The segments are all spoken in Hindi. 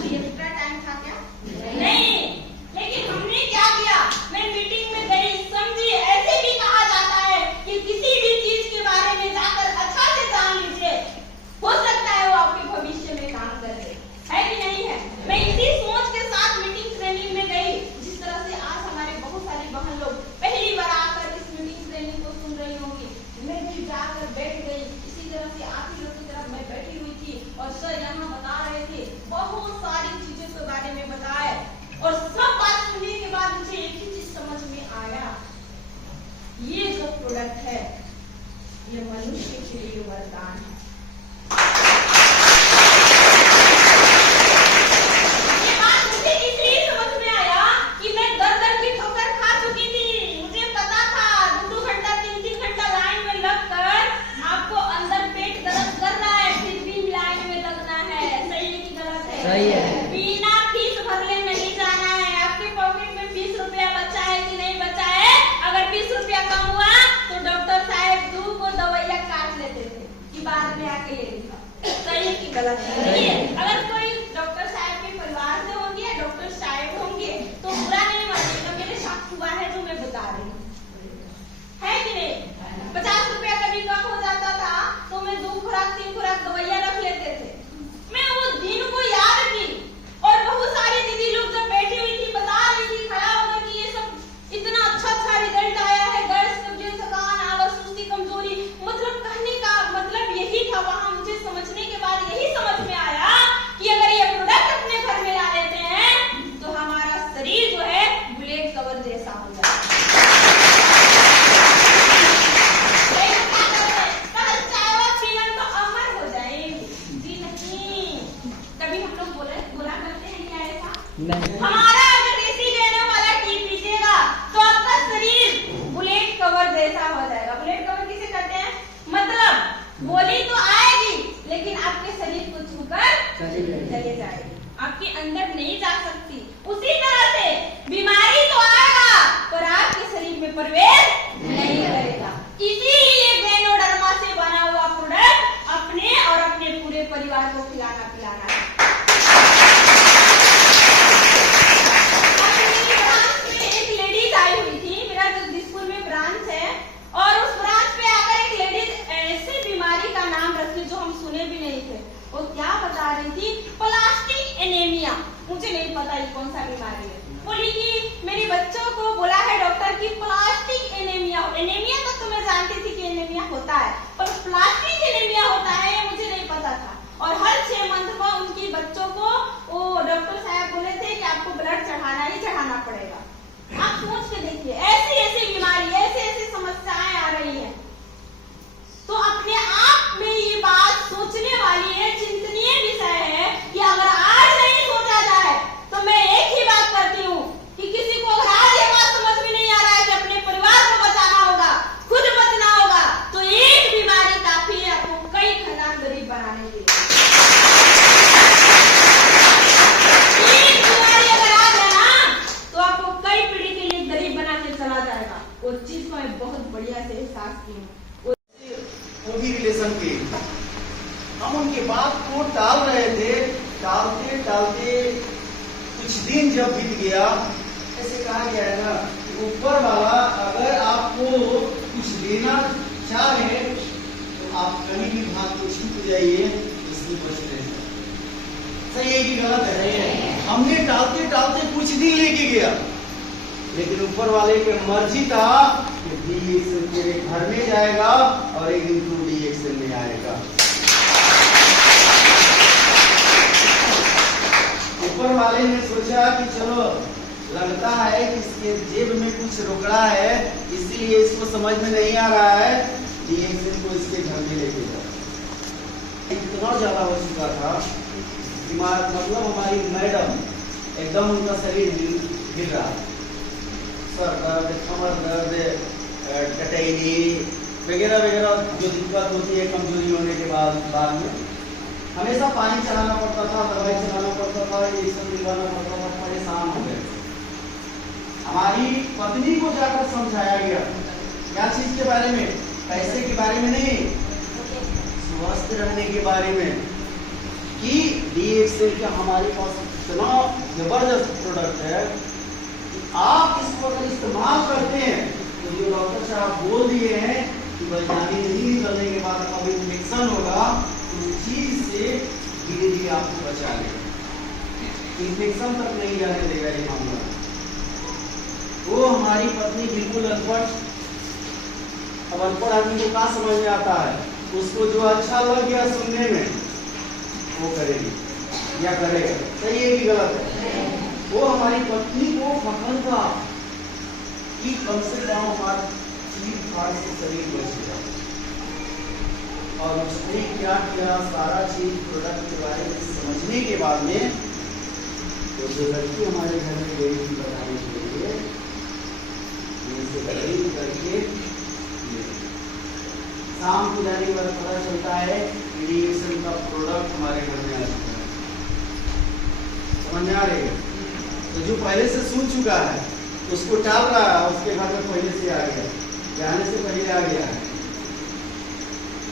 कोई एक्स्ट्रा टाइम था क्या? नहीं। लेकिन हमने क्या किया, मैं मीटिंग में गई, समझी। ऐसे भी कहा जाता है कि किसी भी चीज के बारे में जाकर अच्छा से जान लीजिए, हो सकता है वो आपके भविष्य में काम कर दे, है कि नहीं है? मैं इसी सोच के साथ मीटिंग ट्रेनिंग में गई। जिस तरह से आज हमारे बहुत सारी बहन लोग पहली बार आकर इस मीटिंग ट्रेनिंग को सुन रही होंगी, मैं भी जाकर बैठ गई। इसी तरह से आप ही लोग की तरफ मैं बैठी हुई थी और सर यहाँ बता रहे थे, बहुत सारी चीजों के बारे में बताए और सब बात सुनने के बाद मुझे एक ही चीज समझ में आया, ये जो प्रोडक्ट है ये मनुष्य के लिए वरदान है। ये बात मुझे इसलिए समझ में आया कि मैं दर-दर की ठोकर खा चुकी थी। मुझे पता था 2-2 घंटा 3-3 घंटा लाइन में लगकर आपको अंदर पेट दर्द कर रहा है, फिर भी लाइन में लगना है। सही है कि गलत है? सही है। बिना फीस भरले नहीं जाना है। आपके पॉकेट में 20 रुपया बचा है कि नहीं बचा है? अगर 20 रुपया कम हुआ तो डॉक्टर साहब 2 को दवाइयाँ काट लेते थे कि बाद में आके ले लीजिए। सही है कि गलत है? सही है। अगर कोई डॉक्टर साहब के परिवार से होंगे, डॉक्टर साहब होंगे तो बुरा नहीं मानिएगा, मेरे साथ हुआ है जो मैं बता रही हूँ, है कि नहीं? 50 रुपया कभी कम हो जाता था तो मैं 2 खुराक 3 खुराक दवाइयाँ रख लेते थे। मैं वो दिन को याद की और बहुत सारी दीदी लोग जब बैठी हुई थी बता रही थी खड़ा होकर कि ये सब इतना अच्छा रिजल्ट आया है, गैस कब्जे थकान आलस सुस्ती कमजोरी, मतलब कहने का मतलब यही था। वहां मुझे समझने के बाद यही समझ में आया कि अगर ये प्रोडक्ट अपने घर में ला लेते हैं तो हमारा शरीर जो है बुलेट कवर जैसा हो जाएगा। हमारा अगर देसी गहनों वाला टी पीजिएगा तो आपका शरीर बुलेट कवर जैसा हो जाएगा। बुलेट कवर किसे कहते हैं? मतलब गोली तो आएगी लेकिन आपके शरीर को छूकर चले जाएगी, आपके अंदर नहीं जा सकती। उसी तरह से बीमारी तो आएगा पर आपके शरीर में प्रवेश नहीं करेगा। इसीलिए गैनोडर्मा से बना हुआ प्रोडक्ट अपने और अपने पूरे परिवार को खिलाना पिलाना है। और उस ब्रांच पे आकर एक लेडीज ऐसे बीमारी का नाम रखी जो हम सुने भी नहीं थे। वो क्या बता रही थी? Plastic anaemia. मुझे नहीं पता ये कौन सा बीमारी है। बोली कि मेरे बच्चों को बोला है डॉक्टर की प्लास्टिक एनीमिया। एनीमिया तक तो मैं जानती थी कि एनीमिया होता है, पर प्लास्टिक एनीमिया होता है ये मुझे नहीं पता था। और हर 6 मंथ को उनकी बच्चों को वो डॉक्टर साहब बोले थे कि आपको ब्लड चढ़ाना ही चढ़ाना पड़ेगा। आप सोच के देखिए, ऐसी ऐसी बीमारी, ऐसी ऐसी समस्याएं आ रही हैं। तो अपने आप में ये बात सोचने वाली है, चिंतनीय विषय है कि अगर आज नहीं सोचा जाए तो मैं एक ही बात करती हूँ कि किसी को अगर आज ये बात समझ में नहीं आ रहा है कि अपने परिवार को बचाना होगा, खुद बचना होगा, तो एक बीमारी काफी है आपको कई खानदान गरीब बनाने के लिए। वो चीज को मैं बहुत बढ़िया से एहसास की हूँ। वो भी रिलेशन की हम उनकी बात को टाल रहे थे, टालते टालते कुछ दिन जब बीत गया, ऐसे कहा गया है ना कि ऊपर वाला अगर आपको कुछ देना चाहे तो आप कहीं भी भाग को छूट जाइए, इसलिए बचते हैं। सही है कि गलत है? हमने टालते टालते कुछ दिन लेके गया, लेकिन ऊपर वाले की मर्जी था कि DXL तेरे घर में जाएगा और एक दिन तू DXL में आएगा। ऊपर वाले ने सोचा कि चलो लगता है कि इसके जेब में कुछ रोकड़ा है, इसीलिए इसको समझ में नहीं आ रहा है, DXL को इसके घर में लेके जाओ। इतना ज्यादा हो चुका था कि मतलब हमारी मैडम एकदम उनका शरीर हिल रहा, सर दर्द, कमर दर्द, टटैनी वगैरह वगैरह जो दिक्कत होती है कमजोरी होने के बाद में हमेशा पानी चलाना पड़ता था, दवाई चलाना पड़ता था, ये सब दिलवाना पड़ता था, परेशान हो गए। हमारी पत्नी को जाकर समझाया गया, क्या चीज के बारे में? पैसे के बारे में नहीं, स्वस्थ रहने के बारे में। कि DXL का हमारे पास इतना जबरदस्त प्रोडक्ट है कि आप इसको अगर इस्तेमाल करते हैं तो जो डॉक्टर साहब बोल दिए हैं कि वैज्ञानिक नहीं निकलने के बाद अब इन्फेक्शन होगा तो उस चीज से धीरे धीरे आपको बचा लेगा, इन्फेक्शन तक नहीं जाने देगा ये मामला। वो हमारी पत्नी बिल्कुल अनपढ़, अब अनपढ़ आदमी को क्या समझ में आता है, उसको जो अच्छा लग गया सुनने में वो करेगी या करेगा, सही है कि गलत है। वो हमारी पत्नी को फखर था कि कम से कम हमारा चीज फाड़ से शरीर बचेगा, और उसने क्या किया, सारा चीज प्रोडक्ट के बारे में समझने के बाद में तो जो लड़की हमारे घर में गई थी बताने के लिए, इनसे खरीद करके शाम को जाने के बाद पता चलता है DXL का प्रोडक्ट हमारे घर में आ चुका है। समझ में आ रही है? तो जो पहले से सुन चुका है उसको टाल रहा है, उसके घर में पहले से आ गया, जाने से पहले आ गया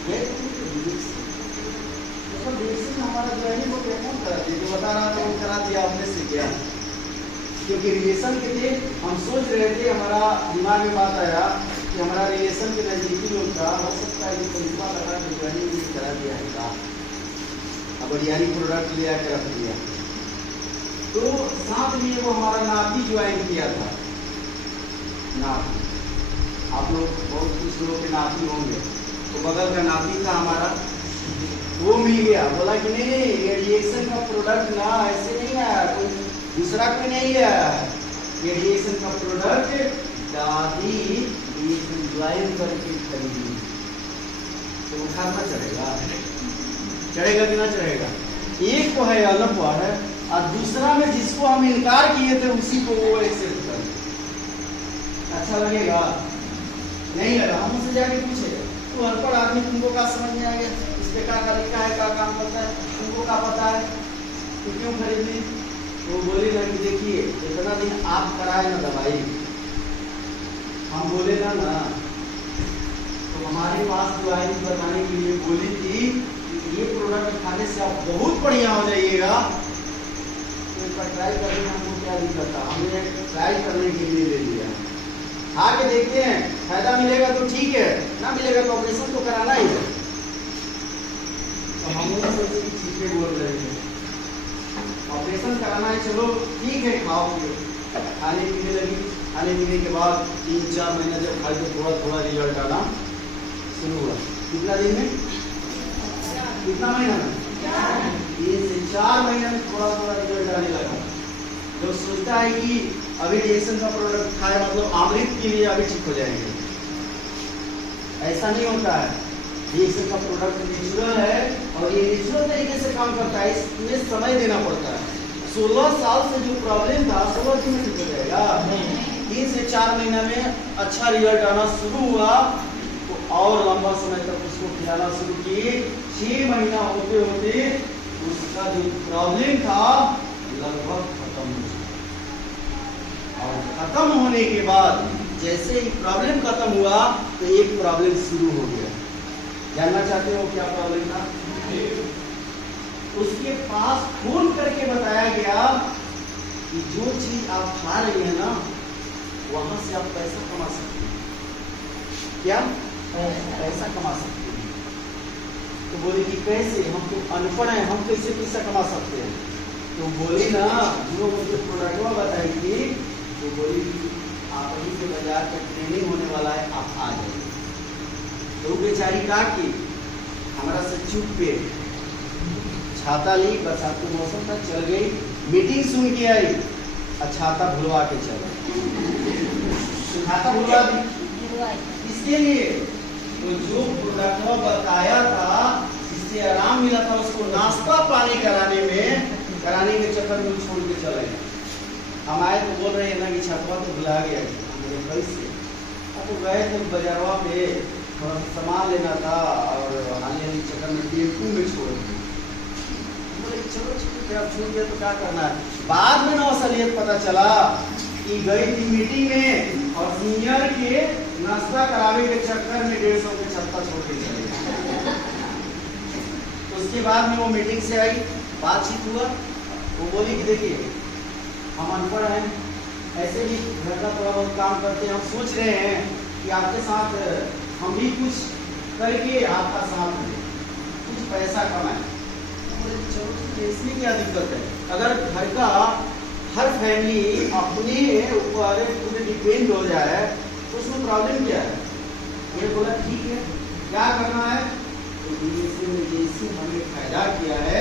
है। हमारा जो है वो कौन करा दिया, जो बता रहा था वो करा दिया अपने से क्या, क्योंकि रिलेशन के थे, हम सोच रहे थे, हमारा दिमाग में बात आया कि हमारा रिलेशन के नजदीकी लोग का हो सकता है कि पुलिसवा लगा के ज्वाइनिंग भी करा दिया है का, अब यानी प्रोडक्ट ले आकर रख दिया। तो साथ में वो हमारा नाती ज्वाइन किया था, नाती, आप लोग बहुत कुछ लोगों के नाती होंगे, तो बगल का नाती था हमारा, वो मिल गया, बोला कि नहीं ये DXL का प्रोडक्ट ना ऐसे नहीं आया, कोई दूसरा कोई नहीं आया, ये DXL का प्रोडक्ट दादी ज्वाइन करके खरीदी। तो उठाना चढ़ेगा, चढ़ेगा कि ना चढ़ेगा? एक को है अनपढ़ है और दूसरा में जिसको हम इनकार किए थे उसी को वो एक्सेप्ट कर, अच्छा लगेगा? नहीं लगा। हम उससे जाके पूछे तो अनपढ़ आदमी तुमको क्या समझ में आ गया, इसके क्या तरीका है, क्या काम करता है, तुमको क्या पता है, तो क्यों खरीदनी? तो बोले ना कि देखिए इतना दिन आप कराए ना दवाई, हम बोले ना तो हमारे पास जो आई बताने के लिए बोली थी कि ये प्रोडक्ट खाने से आप बहुत बढ़िया हो जाइएगा, तो इसका ट्राई करने में हमको क्या दिक्कत था, हमने ट्राई करने के लिए ले लिया, आके देखते हैं फायदा मिलेगा तो ठीक है, ना मिलेगा तो ऑपरेशन तो कराना ही है। तो हम लोग सोचे कि ठीक है बोल रहे हैं, ऑपरेशन कराना है, चलो ठीक है, खाओ पियो, खाने पीने लगी। खाने पीने के बाद 3-4 महीना जब खाई तो थोड़ा थोड़ा रिजल्ट आना शुरू हुआ। कितना दिन में, कितना महीना में, 3 से 4 महीना में थोड़ा थोड़ा रिजल्ट आने लगा। जो सोचता है कि अभी DXL का प्रोडक्ट खाए मतलब अमृत के लिए अभी ठीक हो जाएंगे, ऐसा नहीं होता है। DXL का प्रोडक्ट नेचुरल है और ये नेचुरल तरीके से काम करता है, इसमें समय देना पड़ता है। 16 साल से जो प्रॉब्लम था 16 दिन में ठीक हो जाएगा, 3 से 4 महीना में अच्छा रिजल्ट आना शुरू हुआ, तो और लंबा समय तक उसको खिलाना शुरू किए। 6 महीना होते होते उसका जो प्रॉब्लम था लगभग खत्म हो गया, और खत्म होने के बाद जैसे ही प्रॉब्लम खत्म हुआ तो एक प्रॉब्लम शुरू हो गया। जानना चाहते हो क्या प्रॉब्लम था? उसके पास फोन करके बताया गया कि जो चीज आप खा रही है ना वहां से आप पैसा कमा सकते हैं। क्या पैसा कमा सकते हैं? तो बोले कि कैसे, हम तो अनपढ़ हैं, हम कैसे पैसा कमा सकते हैं? तो बोली ना जो मुझे प्रोडक्ट बताई थी, तो बोली कि आप अभी से बाजार का ट्रेनिंग होने वाला है, आप आ जाइए। तो बेचारी का की हमारा से चुप पे छाता ली, बरसात का मौसम था, चल गई, मीटिंग सुन के आई और छाता भुलवा के चला। छाता भुलवा दी इसके लिए तो जो प्रोडक्ट बताया था जिससे आराम मिला था उसको नाश्ता पानी कराने के चक्कर में छोड़ के चले। हम आए तो बोल रहे हैं ना कि छाता तो भुला गया, मेरे पैसे अब तो गए थे बाजारवा पे थोड़ा सामान लेना था और आने चक्कर में टेम्पू में छोड़ दिया। चलो ठीक है, अब छूट गया तो क्या करना है। बाद में ना असलियत पता चला कि गई थी मीटिंग में और सीनियर के नाश्ता करावे के चक्कर में 150 के छत्ता छोड़ के चले। तो उसके बाद में वो मीटिंग से आई, बातचीत हुआ, वो बोली कि देखिए हम अनपढ़ हैं, ऐसे भी घर का थोड़ा बहुत काम करते हैं, हम सोच रहे हैं कि आपके साथ हम भी कुछ करके आपका साथ दें, कुछ पैसा कमाएं। बोले चलो ठीक है, इसमें क्या दिक्कत है? अगर घर का हर फैमिली अपने ऊपर पूरे डिपेंड हो जाए तो उसमें प्रॉब्लम क्या है? ये बोला ठीक है, क्या करना है? तो DSA में जैसे हमें फायदा किया है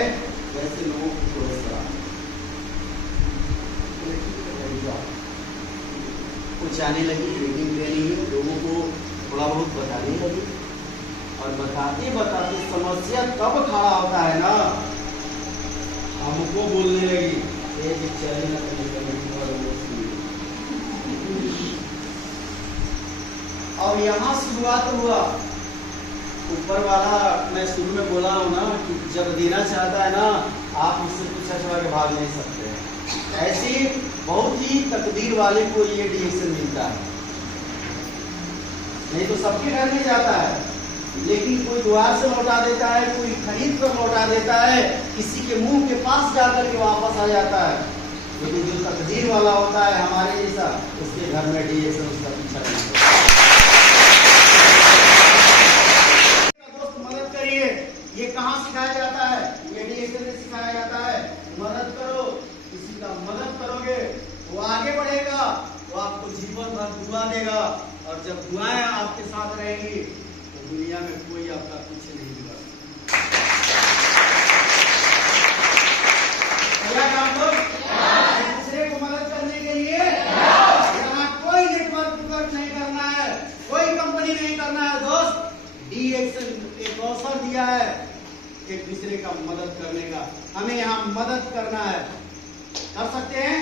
वैसे लोगों को थोड़ा सा कुछ आने लगी, ट्रेनिंग देनी है, लोगों को थोड़ा बहुत बताने लगी, और बताते बताते समस्या तब खड़ा होता है ना, हमको बोलने लगी चले ना और यहाँ शुरुआत हुआ। ऊपर वाला, मैं शुरू में बोला हूँ ना कि जब देना चाहता है ना, आप उससे पीछा छुड़ा के भाग नहीं सकते हैं। ऐसे बहुत ही तकदीर वाले को ये DSA मिलता है, नहीं तो सबके घर में जाता है, लेकिन कोई द्वार से लौटा देता है, कोई खरीद कर लौटा देता है, किसी के मुंह के पास जाकर के वापस आ जाता है। लेकिन जो तकदीर वाला होता है हमारे जैसा, उसके घर में DSA उसका पीछा नहीं करता। दोस्त मदद करिए, ये कहाँ सिखाया जाता है? ये DSA में सिखाया जाता है। मदद करो, किसी का मदद करोगे वो आगे बढ़ेगा, वो आपको जीवन भर दुआ देगा, और जब दुआएं आपके साथ रहेंगी तो दुनिया में कोई आपका पीछे नहीं होगा। दूसरे को मदद करने के लिए यहाँ कोई नेटवर्क नहीं करना है, कोई कंपनी नहीं करना है दोस्त। DSA एक अवसर दिया है एक दूसरे का मदद करने का, हमें यहाँ मदद करना है। कर सकते हैं?